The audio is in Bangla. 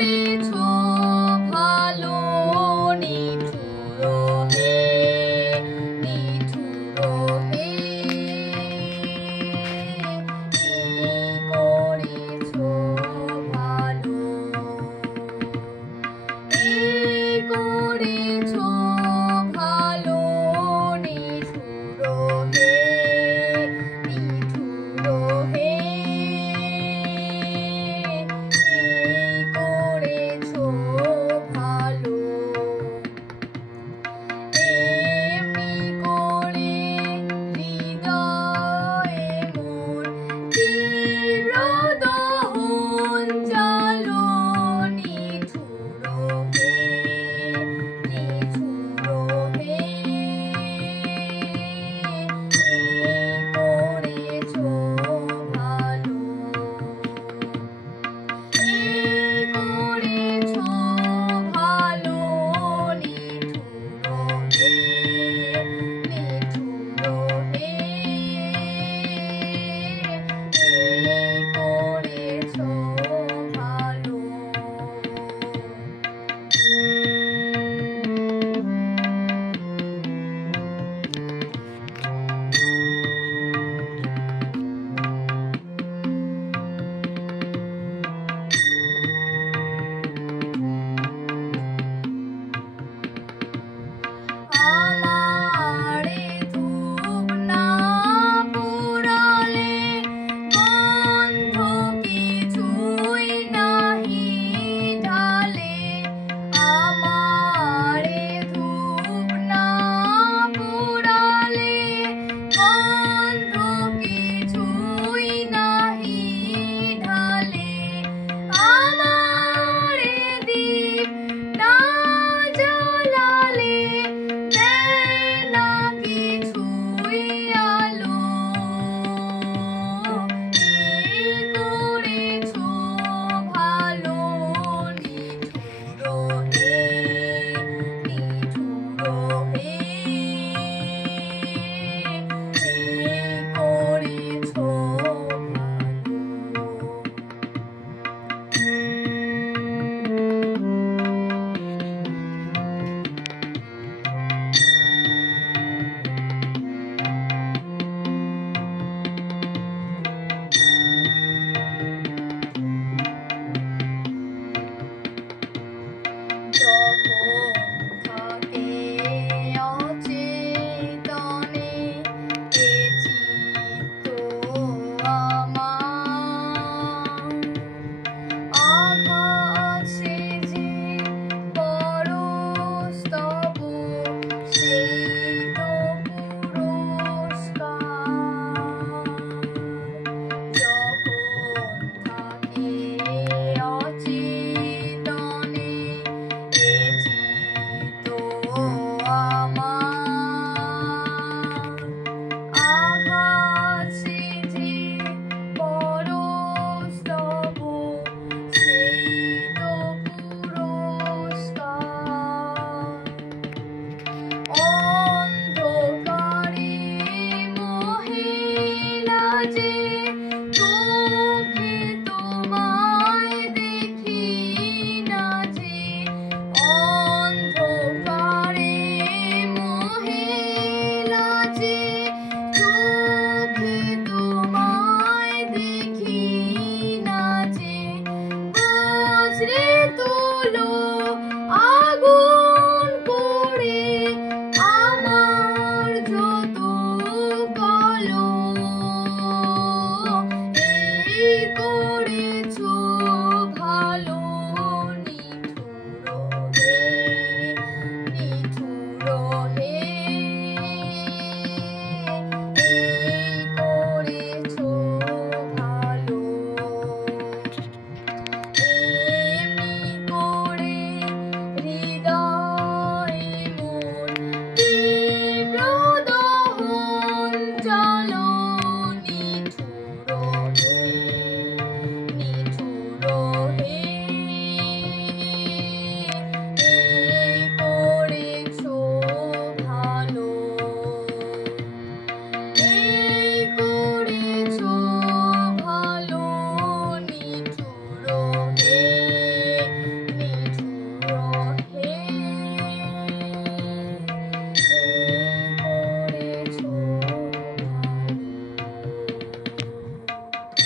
করেছো ভালো নিঠুর হে, নিঠুর হে, কি করেছো ভালো, এই করেছো ভালো নিঠুর হে, নিঠুর হে, এই করেছো ভালো। এমনি করে হৃদয়ে মোর তীব্র দহন জ্বালো নিঠুর হে, নিঠুর হে, এই করেছো ভালো, এই করেছো ভালো নিঠুর হে, নিঠুর হে, এই করেছো ভালো। আমারে ধূপ না পুরালে গন্ধ কিছুই নাহি ঢালে, আমারে ধূপ না পুরালে গন্ধ কিছুই নাহি ঢালে, আমারে দীপ না জ্বালালে দেয় না কিছুই আলো, এই করেছো ভালো নিঠুর হে, নিঠুর হে, এই করেছো যখন থাকে অচেতনে এ চিত্ত আমার, আঘাত সেজে পরস্তব সেই তো পুরস্কার, যখন থাকে অচেতনে এ চিত্ত আমার, আঘাত সেজে পরস্তব সেই তো পুরস্কার। অন্ধকারে মোহে লাজে চোখে তোমায় দেখি না যে, অন্ধকারে মোহে লাজে চোখে তোমায় দেখি না যে, বজ্রে তোলো